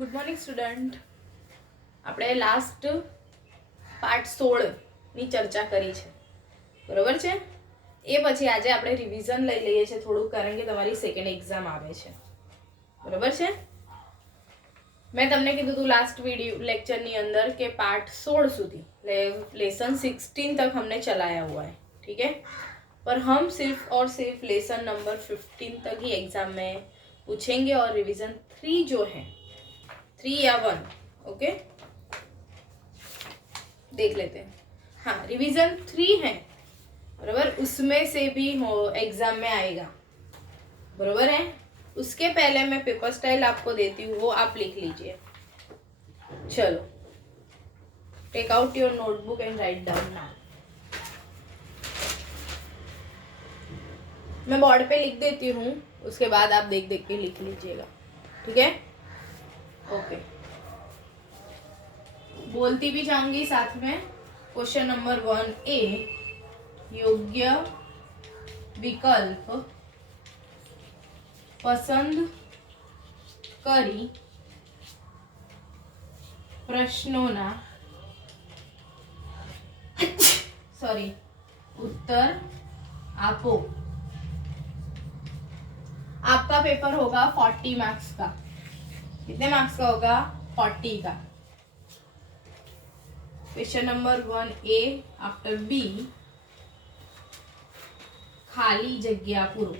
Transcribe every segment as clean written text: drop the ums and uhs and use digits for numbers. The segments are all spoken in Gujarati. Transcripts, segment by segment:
Good morning student. આપણે લાસ્ટ પાર્ટ 16ની ચર્ચા કરી છે, બરોબર છે. એ પછી આજે આપણે રિવિઝન લઈ લઈએ છીએ થોડું, કારણ કે તમારી સેકન્ડ એક્ઝામ આવે છે, બરોબર છે. મેં તમને કીધું હતું લાસ્ટ वीडियो लेक्चर ની અંદર કે पार्ट 16 સુધી लेसन 16 तक हमने चलाया हुआ है, ठीक है. पर हम सिर्फ और सिर्फ लेसन नंबर 15 तक ही एग्जाम में पूछेंगे और रिवीजन 3 जो है 3 या 1, ओके, देख लेते हैं. हाँ, रिवीजन 3 है, बराबर, उसमें से भी एग्जाम में आएगा, बराबर है. उसके पहले मैं पेपर स्टाइल आपको देती हूँ, वो आप लिख लीजिए. चलो, take out your notebook and write down now. मैं बोर्ड पे लिख देती हूँ, उसके बाद आप देख देख के लिख लीजिएगा, ठीक है. ओके, बोलती भी जाऊंगी साथ में. क्वेश्चन नंबर 1A, योग्य विकल्प पसंद करी प्रश्नोना उत्तर आपो. आपका पेपर होगा 40 मार्क्स का. कितने मार्क्स का होगा? 40 का. Question number 1A after B, खाली जग्या पूरो.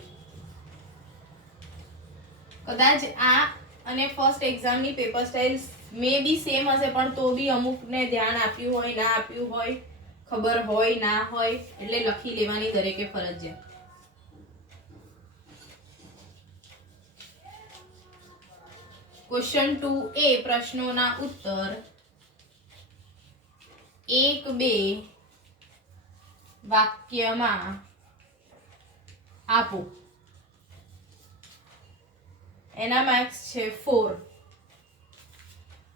कदाच आ અને ફર્સ્ટ એક્ઝામની પેપર સ્ટાઇલ મે બી સેમ હશે, પણ તો બી અમુકને ધ્યાન આપ્યું હોય ના આપ્યું હોય, ખબર હોય ના હોય, એટલે લખી લેવાની દરેકે ફરજિયાત. क्वेश्चन 2A, प्रश्नोना उत्तर 1-2 વાક્યમાં આપો. एना मार्क्स छे 4.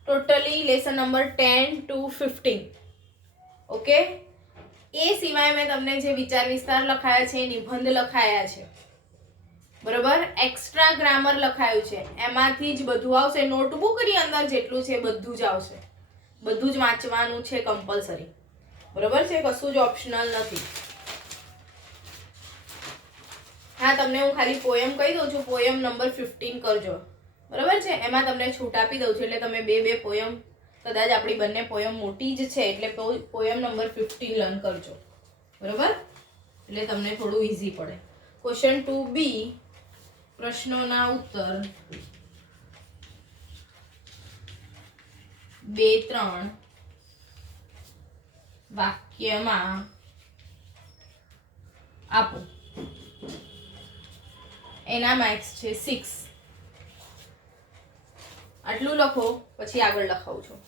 Totally lesson number 10 to 15, okay. ए सिवाय मैं तमने जे विचार विस्तार लखाया छे, निबंध लखाया छे, बराबर, एक्स्ट्रा ग्रामर लखाયું છે, એમાંથી જ બધું આવશે. નોટબુકની અંદર જેટલું છે બધું જ આવશે, બધું જ વાંચવાનું છે કમ્પલસરી, બરાબર છે, કશું જ ઓપ્શનલ નથી. हाँ, તમને હું ખાલી પોયમ કહી દઉં છું, પોયમ નંબર 15 કરજો, બરાબર છે. એમાં તમને છૂટ આપી દઉં છું, એટલે તમે બે પોયમ, કદાચ આપણી બંને પોયમ મોટી જ છે, એટલે પોયમ નંબર 15 લર્ન કરજો, બરાબર, એટલે તમને થોડું ઈઝી પડે. ક્વેશ્ચન 2B, પ્રશ્નોના ઉત્તર 2-3 વાક્યમાં આપો. એના માર્ક્સ છે 6. આટલું લખો, પછી આગળ લખાવું છું.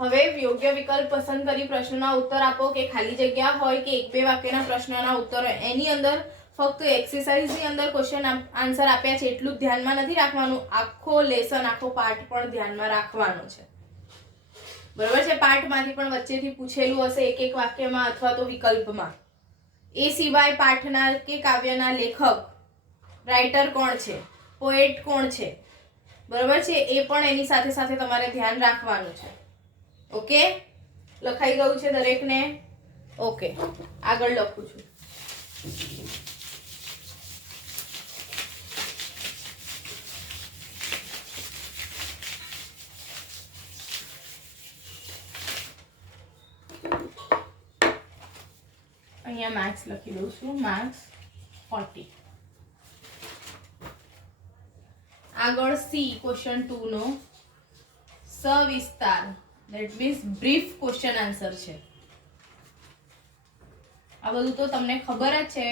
હવે યોગ્ય વિકલ્પ પસંદ કરી પ્રશ્નના ઉત્તર આપો કે ખાલી જગ્યા હોય કે 1-2 વાક્યના પ્રશ્નના ઉત્તર હોય. એની અંદર ફક્ત એક્સરસાઇઝની અંદર ક્વેશ્ચન આન્સર આપ્યા છે એટલું ધ્યાનમાં નથી રાખવાનું, આખો લેસન આખો પાર્ટ પણ ધ્યાનમાં રાખવાનો છે, બરાબર છે. પાઠમાંથી પણ વચ્ચેથી પૂછેલું હશે એક એક વાક્યમાં અથવા તો વિકલ્પમાં. એ સિવાય પાઠના કે કાવ્યના લેખક, રાઇટર કોણ છે, પોએટ કોણ છે, બરાબર છે, એ પણ એની સાથે સાથે તમારે ધ્યાન રાખવાનું છે, ઓકે. લખાઈ ગયું છે દરેકને? ઓકે, આગળ લખું છું. અહીંયા માર્ક્સ લખી દઉં છું, માર્ક્સ 40. આગળ સી, ક્વેશ્ચન 2 નો સવિસ્તાર, that means brief question answer છે. આ બધું તો તમને ખબર જ છે,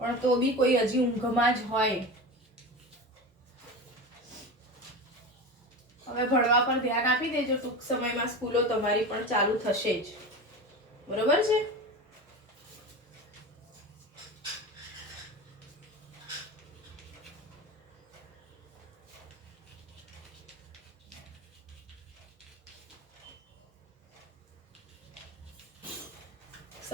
પણ તો બી કોઈ હજી ઊંઘમાં જ હોય. હવે ભણવા પર ધ્યાન આપી દેજો. ટૂંક સમયમાં સ્કૂલો તમારી પણ ચાલુ થશે જ. બરોબર છે?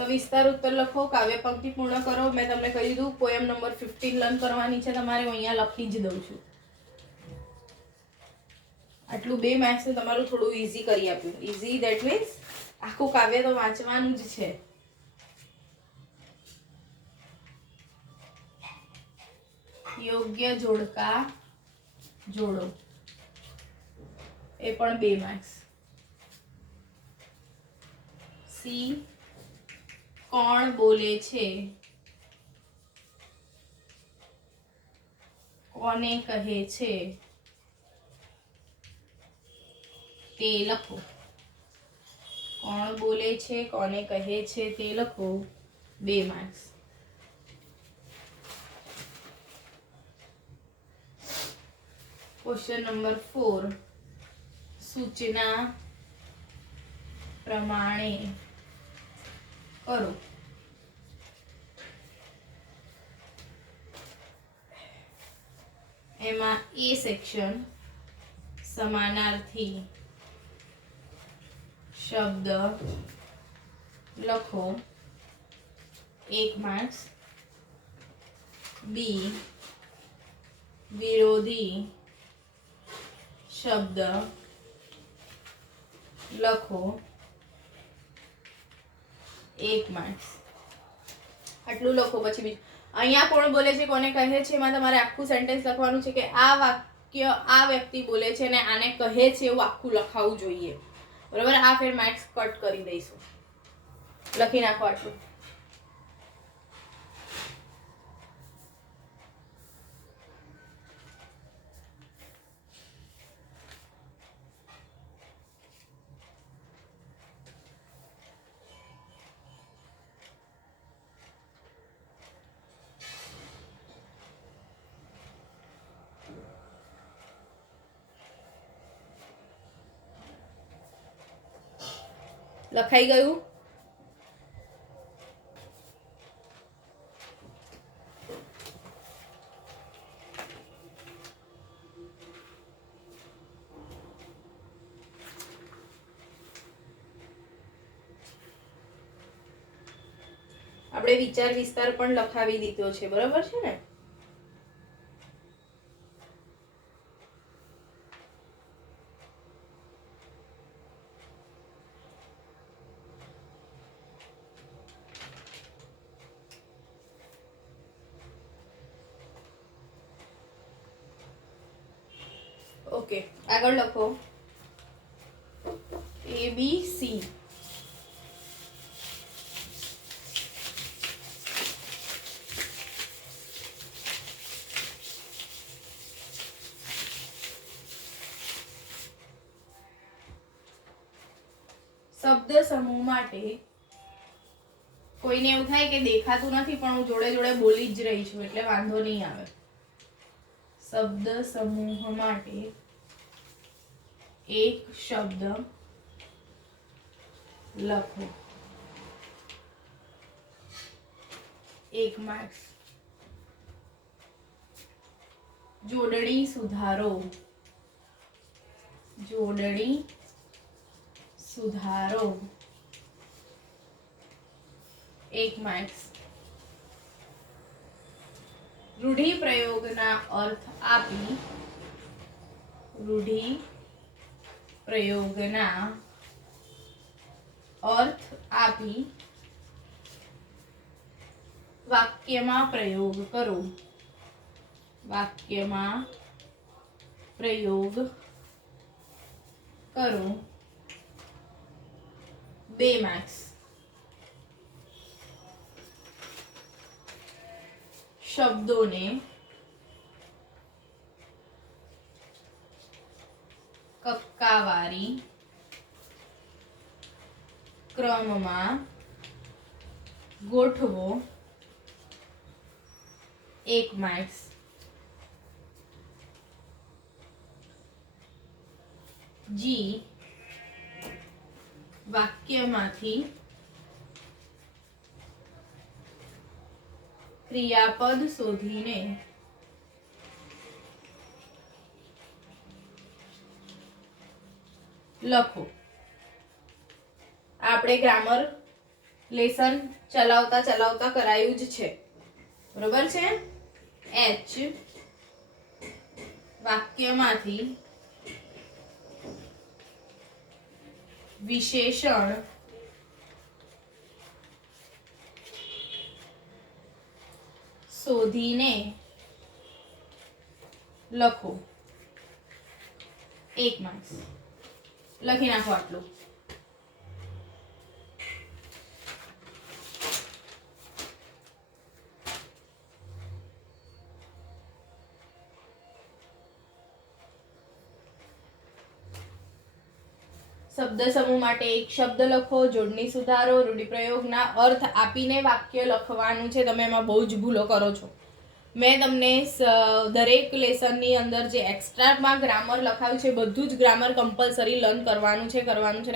સવિસ્તાર ઉત્તર લખો, કાવ્ય પંક્તિ પૂર્ણ કરો. મેં તમને કહી દીધું પોયમ નંબર 15 લર્ન કરવાની છે તમારે. હું અહીંયા લખી જ દઉં છું. આટલું 2 માર્ક્સ તમારું થોડું ઈઝી કરી આપ્યું. ઈઝી ધેટ મીન્સ આખું કાવ્ય તો વાંચવાનું જ છે. યોગ્ય જોડકા જોડો, એ પણ 2 માર્ક્સ. સી કોણ બોલે છે, કોને કહે છે, તે લખો. કોણ બોલે છે, કોને કહે છે, તે લખો. 2 માર્ક્સ. ક્વેશ્ચન નંબર 4 સૂચના પ્રમાણે કરો. એમાં એ સેક્શન સમાનાર્થી શબ્દ લખો, 1 માર્ક્સ. બી વિરોધી શબ્દ લખો, 1 માર્ક્સ. આટલું લખો. પછી બીજું અહીંયા કોણ બોલે છે, કોને કહે છે, એમાં તમારે આખું સેન્ટેન્સ લખવાનું છે કે આ વાક્ય આ વ્યક્તિ બોલે છે અને આને કહે છે એવું આખું લખાવું જોઈએ. બરોબર? આ ફેર માર્ક્સ કટ કરી દઈશું. લખી નાખો આટલું. લખાઈ ગયું? આપણે વિચાર વિસ્તાર પણ લખાવી દીધો છે. બરોબર છે ને? ઓકે, આગળ લખો. ABC શબ્દ સમૂહ માટે કોઈને એવું થાય કે દેખાતું નથી પણ હું જોડે જોડે બોલી જ રહી છું એટલે વાંધો નહીં આવે. શબ્દ સમૂહ માટે એક શબ્દ લખો, 1 માર્ક્સ. જોડણી સુધારો, જોડણી સુધારો, 1 માર્ક્સ. રૂઢિપ્રયોગના અર્થ આપી, રૂઢિપ્રયોગના અર્થ આપી વાક્યમાં પ્રયોગ કરો, વાક્યમાં પ્રયોગ કરો, 2 માર્ક્સ. શબ્દોને કક્કાવારી ક્રમમાં ગોઠવો એક માર્ક્સ. જી વાક્યમાંથી ક્રિયાપદ શોધીને લખો. આપણે ગ્રામર લેસન ચલાવતા ચલાવતા કરાયું જ છે, બરોબર છે. એચ વાક્યમાંથી વિશેષણ શોધીને લખો એક માર્ક્સ. લખી નાખો આટલું. શબ્દ સમૂહ માટે એક શબ્દ લખો, જોડણી સુધારો, રૂઢિપ્રયોગના અર્થ આપીને વાક્ય લખવાનું છે. તમે એમાં બહુ જ ભૂલો કરો છો. મેં તમને દરેક લેસનની અંદર જે એક્સ્ટ્રામાં ગ્રામર લખાયું છે બધું જ ગ્રામર કમ્પલસરી લર્ન કરવાનું છે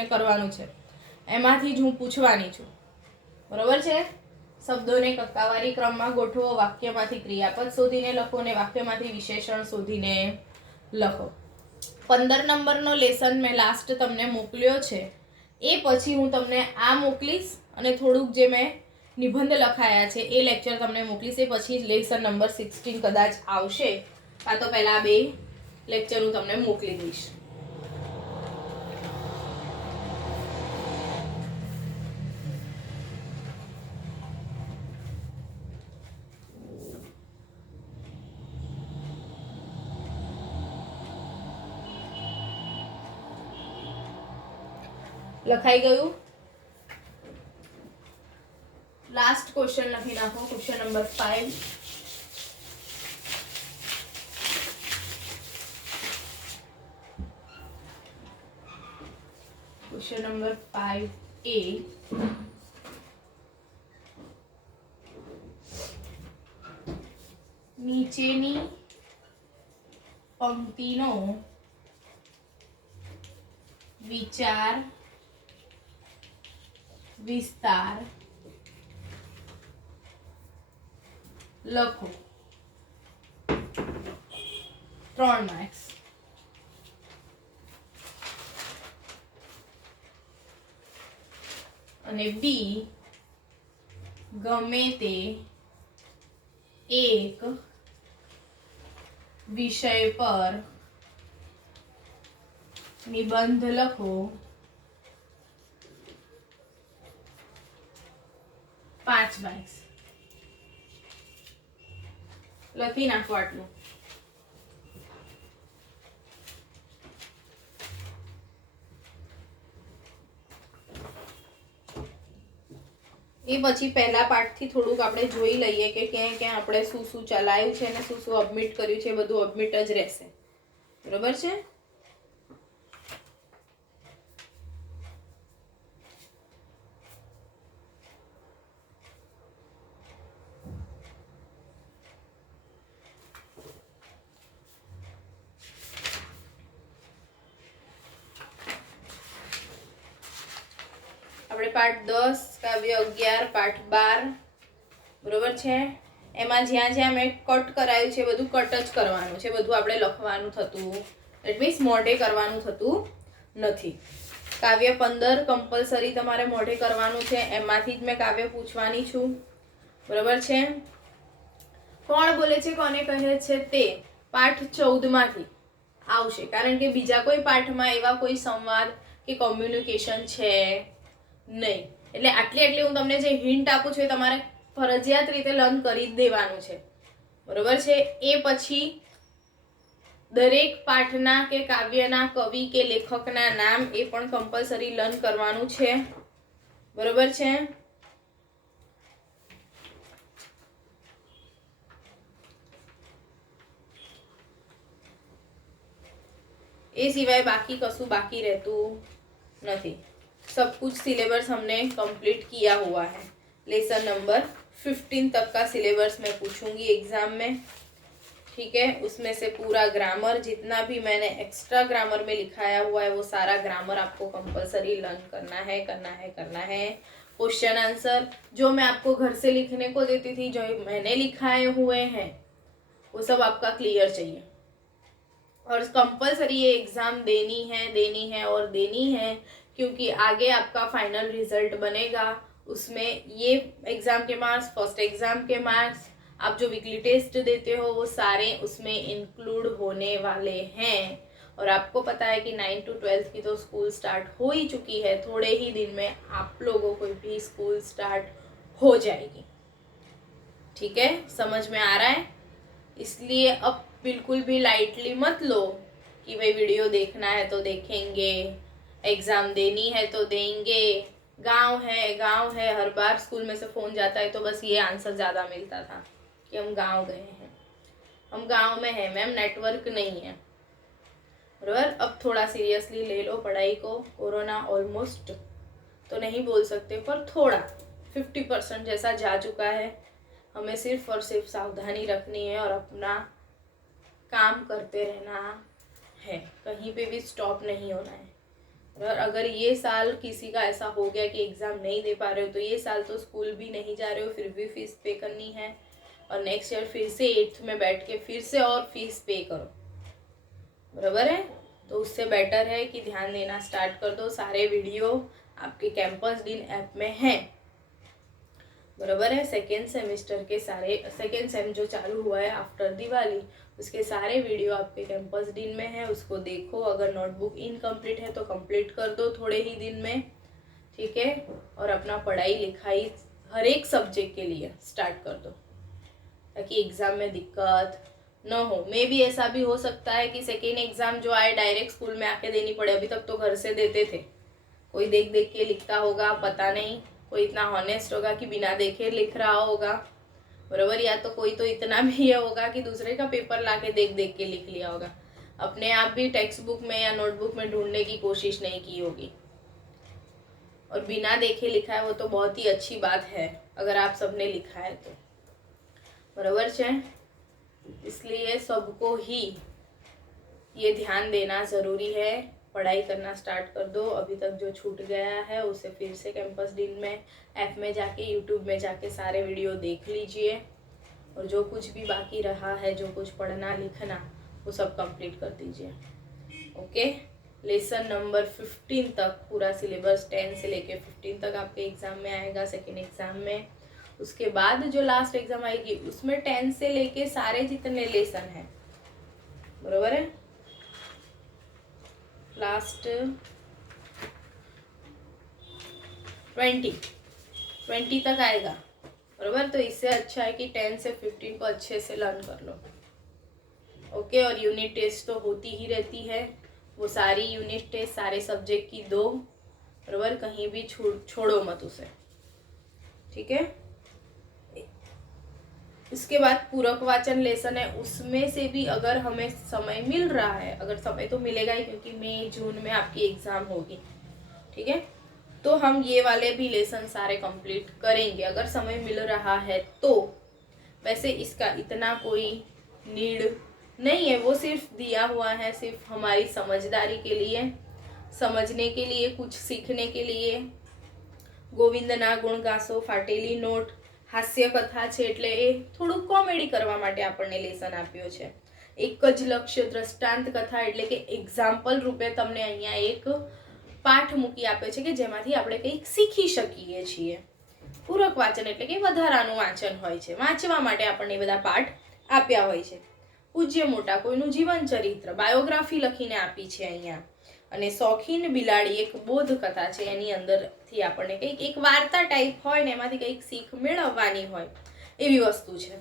ને કરવાનું છે. એમાંથી જ હું પૂછવાની છું, બરોબર છે. શબ્દોને કક્કાવારી ક્રમમાં ગોઠવો, વાક્યમાંથી ક્રિયાપદ શોધીને લખો અને વાક્યમાંથી વિશેષણ શોધીને લખો. 15 નંબરનો લેસન મેં લાસ્ટ તમને મોકલ્યો છે. એ પછી હું તમને આ મોકલીશ અને થોડુંક જે મેં નિબંધ લખાયા છે એ લેક્ચર તમને મોકલીશ. એ પછી લેસન નંબર 16 કદાચ આવશે, કાં તો પહેલા 2 લેક્ચર હું તમને મોકલી દઈશ. લખાઈ ગયું? લાસ્ટ ક્વેશ્ચન લખી નાખો. Question number 5. Question number 5A. નીચેની પંક્તિનો વિચાર વિસ્તાર લખો. 3 માર્ક્સ. અને બી ગમે તે એક વિષય પર નિબંધ લખો. 5 માર્ક્સ. લખી નાખો આટલું. એ પછી પહેલા પાઠથી થોડુંક આપણે જોઈ લઈએ કે ક્યાં ક્યાં આપણે શું શું ચલાવ્યું છે અને શું શું સબમિટ કર્યું છે. બધું સબમિટ જ રહેશે, બરોબર છે. આપણે પાઠ 10, કાવ્ય 11, પાઠ 12, બરોબર છે. એમાં જ્યાં જ્યાં મેં કટ કરાયું છે બધું કટ જ કરવાનું છે. બધું આપણે લખવાનું થતું, ઇટ મીન્સ મોઢે કરવાનું થતું નથી. કાવ્ય 15 કમ્પલસરી તમારે મોઢે કરવાનું છે. એમાંથી જ મેં કાવ્ય પૂછવાની છું, બરોબર છે. કોણ બોલે છે કોને કહે છે તે પાઠ 14 માંથી આવશે, કારણ કે બીજા કોઈ પાઠમાં એવા કોઈ સંવાદ કે કોમ્યુનિકેશન છે નહીં. એટલે આટલી હું તમને જે હિન્ટ આપું છું એ તમારે ફરજિયાત રીતે લર્ન કરી જ દેવાનું છે, બરોબર છે. એ પછી દરેક પાઠના કે કાવ્યના કવિ કે લેખકના નામ એ પણ કમ્પલસરી લર્ન કરવાનું છે, બરોબર છે. એ સિવાય बाकी कसूँ बाकी रहतुं नहीं. सब कुछ सिलेबस हमने कंप्लीट किया हुआ है, लेसन नंबर 15 तक का सिलेबस मैं पूछूंगी एग्जाम में, ठीक है। उसमें से पूरा ग्रामर, जितना भी मैंने एक्स्ट्रा ग्रामर में लिखाया हुआ है वो सारा ग्रामर आपको कंपलसरी लर्न करना है, करना है, करना है। क्वेश्चन आंसर जो मैं आपको घर से लिखने को देती थी, जो मैंने लिखाए हुए हैं, वो सब आपका क्लियर चाहिए। और कंपलसरी ये एग्ज़ाम देनी है और देनी है, क्योंकि आगे आपका फाइनल रिजल्ट बनेगा, उसमें ये एग्ज़ाम के मार्क्स, फर्स्ट एग्ज़ाम के मार्क्स, आप जो वीकली टेस्ट देते हो वो सारे उसमें इंक्लूड होने वाले हैं। और आपको पता है कि 9 to 12 की तो स्कूल स्टार्ट हो ही चुकी है, थोड़े ही दिन में आप लोगों को भी स्कूल स्टार्ट हो जाएगी, ठीक है। समझ में आ रहा है? इसलिए अब बिल्कुल भी लाइटली मत लो कि भाई वीडियो देखना है तो देखेंगे, एग्ज़ाम देनी है तो देंगे, गांव है, हर बार स्कूल में से फ़ोन जाता है तो बस ये आंसर ज़्यादा मिलता था कि हम गांव गए हैं, हम गांव में हैं मैम, नेटवर्क नहीं है, बराबर। अब थोड़ा सीरियसली ले लो पढ़ाई को। कोरोना ऑलमोस्ट तो नहीं बोल सकते, पर थोड़ा 50% जैसा जा चुका है। हमें सिर्फ और सिर्फ सावधानी रखनी है और अपना काम करते रहना है, कहीं पे भी स्टॉप नहीं होना है। और अगर ये साल किसी का ऐसा हो गया कि एग्ज़ाम नहीं दे पा रहे हो, तो ये साल तो स्कूल भी नहीं जा रहे हो, फिर भी फीस पे करनी है, और नेक्स्ट ईयर फिर से 8th में बैठ के फिर से और फीस पे करो, बराबर है। तो उससे बेटर है कि ध्यान देना स्टार्ट कर दो। सारे वीडियो आपके कैंपस डीन ऐप में हैं, बराबर है। सेकेंड सेमेस्टर के सारे, सेकेंड सेम जो चालू हुआ है आफ्टर दिवाली, उसके सारे वीडियो आपके कैंपस डीन में है, उसको देखो। अगर नोटबुक इनकम्प्लीट है तो कंप्लीट कर दो थोड़े ही दिन में, ठीक है। और अपना पढ़ाई लिखाई हर एक सब्जेक्ट के लिए स्टार्ट कर दो, ताकि एग्ज़ाम में दिक्कत न हो। मे भी ऐसा भी हो सकता है कि सेकेंड एग्ज़ाम जो आए डायरेक्ट स्कूल में आके देनी पड़े। अभी तक तो घर से देते थे, कोई देख देख के लिखता होगा, पता नहीं कोई इतना हॉनेस्ट होगा कि बिना देखे लिख रहा होगा, बराबर। या तो कोई तो इतना भी ये होगा कि दूसरे का पेपर लाके देख देख के लिख लिया होगा, अपने आप भी टेक्स्ट बुक में या नोटबुक में ढूंढने की कोशिश नहीं की होगी। और बिना देखे लिखा है वो तो बहुत ही अच्छी बात है, अगर आप सबने लिखा है तो, बराबर है। इसलिए सबको ही ये ध्यान देना ज़रूरी है। पढ़ाई करना स्टार्ट कर दो। अभी तक जो छूट गया है उसे फिर से कैंपस डीन में ऐप में जाके, यूट्यूब में जाके सारे वीडियो देख लीजिए, और जो कुछ भी बाकी रहा है, जो कुछ पढ़ना लिखना, वो सब कंप्लीट कर दीजिए, ओके। लेसन नंबर 15 तक पूरा सिलेबस 10 से लेके 15 तक आपके एग्ज़ाम में आएगा, सेकेंड एग्ज़ाम में। उसके बाद जो लास्ट एग्ज़ाम आएगी उसमें 10 से लेके सारे जितने लेसन हैं, बराबर है, लास्ट 20 तक आएगा, बराबर। तो इससे अच्छा है कि 10 से 15 को अच्छे से लर्न कर लो, ओके। और यूनिट टेस्ट तो होती ही रहती है, वो सारी यूनिट टेस्ट सारे सब्जेक्ट की दो, बराबर। कहीं भी छोड़ो मत उसे, ठीक है। इसके बाद पूरक वाचन लेसन है, उसमें से भी अगर हमें समय मिल रहा है, अगर समय तो मिलेगा ही क्योंकि मई जून में आपकी एग्ज़ाम होगी, ठीक है, तो हम ये वाले भी लेसन सारे कंप्लीट करेंगे अगर समय मिल रहा है तो। वैसे इसका इतना कोई नीड नहीं है, वो सिर्फ दिया हुआ है सिर्फ हमारी समझदारी के लिए, समझने के लिए, कुछ सीखने के लिए। ગોવિંદના ગુણ ગાસો, ફાટેલી નોટ, હાસ્ય કથા છે, એટલે એ થોડું કોમેડી કરવા માટે આપણને લેસન આપ્યો છે। એક જ લક્ષ્ય દ્રષ્ટાંત કથા એટલે કે એક્ઝામ્પલ રૂપે તમને અહીંયા એક પાઠ મૂકી આપ્યો છે કે જેમાંથી આપણે કંઈક શીખી શકીએ છીએ। પૂરક વાંચન એટલે કે વધારાનું વાંચન હોય છે, વાંચવા માટે આપણને બધા પાઠ આપ્યા હોય છે। પૂજ્ય મોટા કોઈનું જીવન ચરિત્ર, બાયોગ્રાફી લખીને આપી છે અહીંયા। અને શોખીન બિલાડી એક બોધ કથા છે, એની અંદરથી આપણને કંઈક એક વાર્તા ટાઈપ હોય ને એમાંથી કંઈક શીખ મેળવવાની હોય એવી વસ્તુ છે।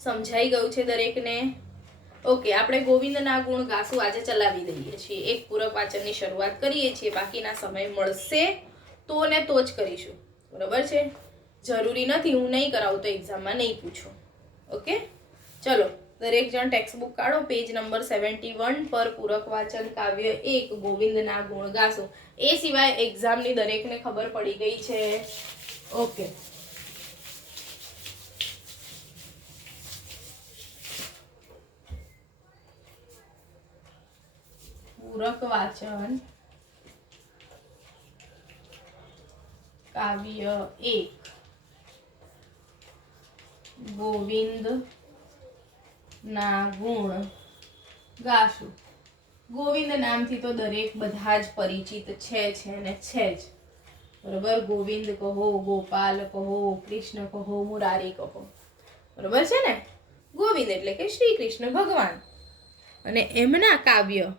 સમજાઈ ગયું છે દરેકને? ઓકે, આપણે ગોવિંદના ગુણ ગાસું આજે ચલાવી દઈએ છીએ, એક પૂરક વાચનની શરૂઆત કરીએ છીએ। બાકીના સમય મળશે તો ને તો જ કરીશું, બરાબર છે। જરૂરી નથી, હું નહીં કરાવું તો એક્ઝામમાં નહીં પૂછો, ઓકે। ચલો દરેક જણ ટેક્સ્ટ બુક કાઢો, પેજ નંબર 71 પર પૂરક વાચન કાવ્ય 1 ગોવિંદના ગુણ ગાસો। એ સિવાય એક્ઝામની દરેકને ખબર પડી ગઈ છે ઓકે. પૂરક વાચન કાવ્ય 1 ગોવિંદ ના ગુણ ગાશું. ગોવિંદ નામથી તો દરેક બધા જ પરિચિત છે ને છે જ, બરોબર. ગોવિંદ કહો, ગોપાલ કહો, કૃષ્ણ કહો, મુરારી કહો, બરોબર છે ને. ગોવિંદ એટલે કે શ્રી કૃષ્ણ ભગવાન. અને એમના કાવ્ય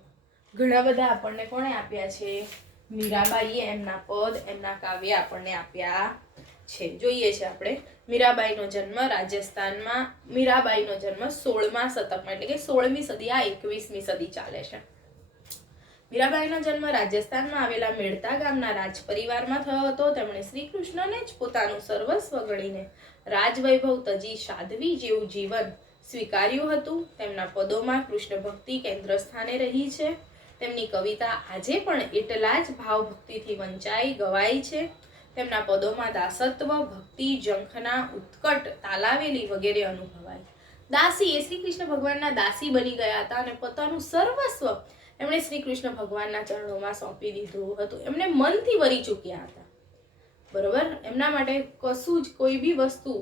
ઘણા બધા આપણને કોણે આપ્યા છે? મીરાબાઈએ એમના પદ, એમના કાવ્ય આપણને આપ્યા છે. જોઈએ છે આપણે. મીરાબાઈનો જન્મ રાજસ્થાનમાં, મીરાબાઈનો જન્મ 16મા શતકમાં એટલે કે 16મી સદી, આ 21મી સદી ચાલે છે. મીરાબાઈનો જન્મ રાજસ્થાનમાં આવેલા મેળતા ગામના રાજ પરિવારમાં થયો હતો. તેમણે શ્રી કૃષ્ણને જ પોતાનું સર્વસ્વ ગણીને રાજવૈભવ તજી સાધ્વી જેવું જીવન સ્વીકાર્યું હતું. તેમના પદોમાં કૃષ્ણ ભક્તિ કેન્દ્ર સ્થાને રહી છે. તેમની કવિતા આજે પણ એટલા જ ભાવભક્તિથી વંચાઈ ગવાય છે. તેમના પદોમાં દાસત્વ, ભક્તિ, ઝંખના, ઉત્કટ, તાલાવેલી વગેરે અનુભવાય. દાસી એ શ્રી કૃષ્ણ ભગવાનના દાસી બની ગયા હતા અને પોતાનું સર્વસ્વ એમણે શ્રી કૃષ્ણ ભગવાનના ચરણોમાં સોંપી દીધું હતું. એમને મનથી વરી ચૂક્યા હતા, બરોબર. એમના માટે કશું જ કોઈ બી વસ્તુ,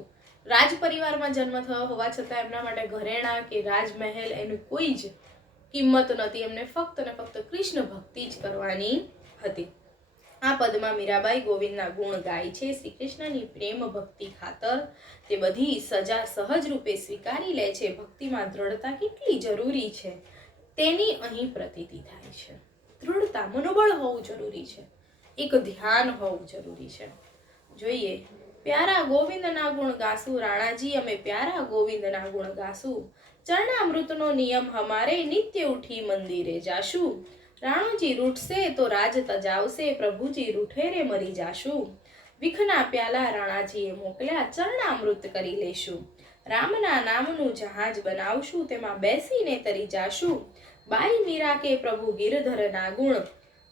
રાજ પરિવારમાં જન્મ થયો હોવા છતાં એમના માટે ઘરેણા કે રાજમહેલ એની કોઈ જ કિંમત નથી. એમને ફક્ત ને ફક્ત કૃષ્ણ ભક્તિ જ કરવાની હતી. આ પદમાં મીરાબાઈ ગોવિંદના ગુણ ગાય છે. શ્રી કૃષ્ણની પ્રેમ ભક્તિ ખાતર તે બધી સજા સહજ રૂપે સ્વીકારી લે છે. ભક્તિમાં દ્રઢતા કેટલી જરૂરી છે તેની અહીં પ્રતીતિ થાય છે. દૃઢતા, મનોબળ હોવું જરૂરી છે, એક ધ્યાન હોવું જરૂરી છે. જોઈએ. પ્યારા ગોવિંદના ગુણ ગાસુ, રાણાજી અમે પ્યારા ગોવિંદના ગુણ ગાસુ. ચરણામૃતનો નિયમ હમારે, નિત્ય ઉઠી મંદિરે જાશું. રાણુજી રૂઠશે તો રાજ તજાવશે, પ્રભુજી રૂઠે રે મરી જાશું. વિખના પ્યાલા રાણાજીએ મોકલ્યા, ચરણામૃત કરી લેશું. રામના નામનું જહાજ બનાવશું, તેમાં બેસીને તરી જાશું. બાઈ મીરા કે પ્રભુ ગિરધર ના ગુણ,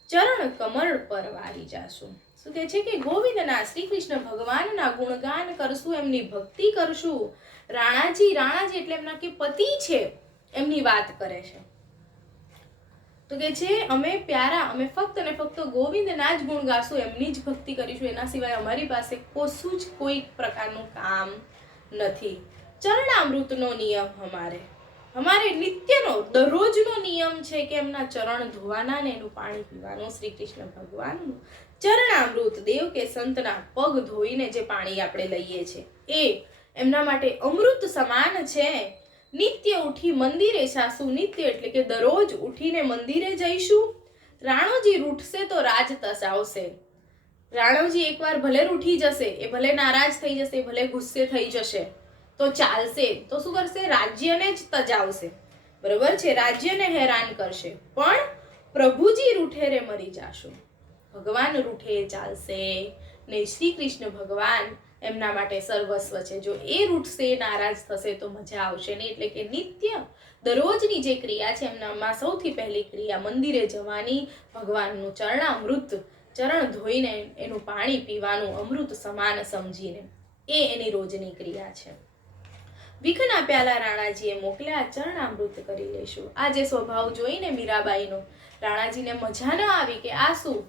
ચરણ કમળ પર વારી જાશું. શું કહે છે કે ગોવિંદના, શ્રી કૃષ્ણ ભગવાનના ગુણગાન કરશું, એમની ભક્તિ કરશું. રાણાજી એટલે એમના કે પતિ છે, એમની વાત કરે છે. તો કે છે અમે પ્યારા, અમે ફક્ત ને ફક્ત ગોવિંદના જ ગુણ ગાશું, એમની જ ભક્તિ કરીશું. એના સિવાય અમારી પાસે કશું જ કોઈ પ્રકારનું કામ નથી. ચરણામૃતનો નિયમ અમારે નિત્યનો, દરરોજનો નિયમ છે કે એમના ચરણ ધોવાના ને એનું પાણી પીવાનું. શ્રી કૃષ્ણ ભગવાનનું ચરણામૃત, દેવ કે સંતના પગ ધોઈને જે પાણી આપણે લઈએ છીએ એ એમના માટે અમૃત સમાન છે. નિત્ય ઉઠી મંદિરે જાશું, નિત્ય એટલે કે દરરોજ ઉઠીને મંદિરે જઈશું. રાણોજી રૂઠશે તો રાજ તસાવશે. રાણોજી એકવાર ભલે રૂઠી જશે, એ ભલે નારાજ થઈ જશે, ભલે ગુસ્સે થઈ જશે તો ચાલશે. તો શું કરશે? રાજ્યને જ તજાવશે, બરોબર છે, રાજ્યને હેરાન કરશે. પણ પ્રભુજી રૂઠે રે મરી જાશું. ભગવાન રૂઠે ચાલશે ને શ્રી કૃષ્ણ ભગવાન એમના માટે સર્વસ્વ છે. જો એ રૂઠશે, નારાજ થશે તો મજા આવશે નહીં. એટલે કે નિત્ય દરરોજની જે ક્રિયા છે એમનામાં સૌથી પહેલી ક્રિયા મંદિરે જવાની, ભગવાનનું ચરણામૃત, ચરણ ધોઈને એનું પાણી પીવાનું, અમૃત સમાન સમજીને, એ એની રોજની ક્રિયા છે. વિખના પ્યાલા રાણાજીએ મોકલ્યા, ચરણામૃત કરી લેશું. આ જે સ્વભાવ જોઈને મીરાબાઈનો, રાણાજીને મજા ન આવી કે આ શું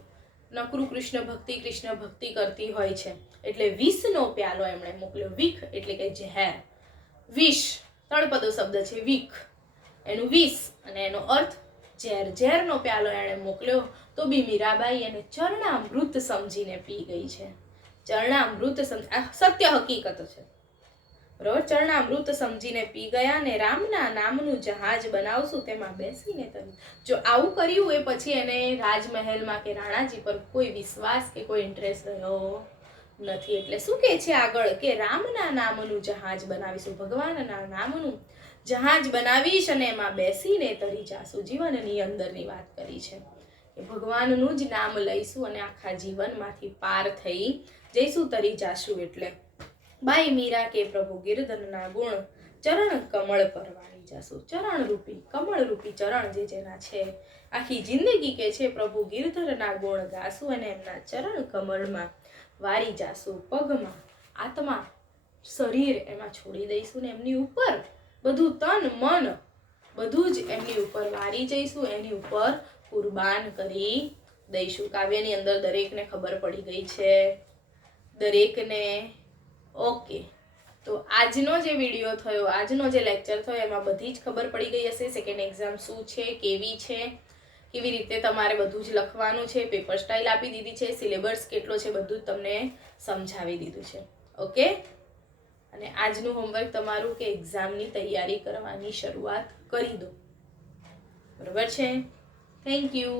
નકરું કૃષ્ણ ભક્તિ કરતી હોય છે. એટલે વિષનો પ્યાલો એમણે મોકલ્યો. વિખ એટલે કે ઝેર, વિષ તળપદો શબ્દ છે, વિખ એનું વિષ અને એનો અર્થ ઝેર. ઝેરનો પ્યાલો એણે મોકલ્યો તો બી મીરાબાઈ એને ચરણામૃત સમજીને પી ગઈ છે. ચરણામૃત સત્ય હકીકત છે, બરોબર. ચરણામૃત સમજીને પી ગયા ને રામના નામનું જહાજ બનાવશું, તેમાં બેસીને તરી. જો આવું કર્યું એ પછી એને રાજમહેલમાં કે રાણાજી પર કોઈ વિશ્વાસ કે કોઈ ઇન્ટરેસ્ટ રહ્યો નથી. એટલે શું કહે છે આગળ કે રામના નામનું જહાજ બનાવીશું, ભગવાનના નામનું જહાજ બનાવીશ અને એમાં બેસીને તરી જાશું. જીવનની અંદરની વાત કરી છે કે ભગવાનનું જ નામ લઈશું અને આખા જીવનમાંથી પાર થઈ જઈશું, તરી જાશું. એટલે બાઈ મીરા કે પ્રભુ ગિરધરના ગુણ, ચરણ કમળ પર વાળી જાશું. ચરણ રૂપી, કમળ રૂપી ચરણ જેના છે, આખી જિંદગી કે છે પ્રભુ ગિરધરના ગુણ ગાશું અને એમના ચરણ કમળમાં વારી જાશું પગમાં, આત્મા શરીર એમાં છોડી દઈશું ને એમની ઉપર બધું તન મન બધું જ એમની ઉપર વારી જઈશું, એની ઉપર કુરબાન કરી દઈશું. કાવ્યની અંદર દરેકને ખબર પડી ગઈ છે, દરેકને? ઓકે, તો આજનો જે વિડીયો થયો, આજનો જે લેક્ચર થયો એમાં બધી જ ખબર પડી ગઈ હશે સેકન્ડ એક્ઝામ શું છે, કેવી છે, કેવી રીતે તમારે બધું જ લખવાનું છે, પેપર સ્ટાઇલ આપી દીધી છે, સિલેબસ કેટલો છે બધું જ તમને સમજાવી દીધું છે. ઓકે, અને આજનું હોમવર્ક તમારું કે એક્ઝામની તૈયારી કરવાની શરૂઆત કરી દો. બરોબર છે? Thank you.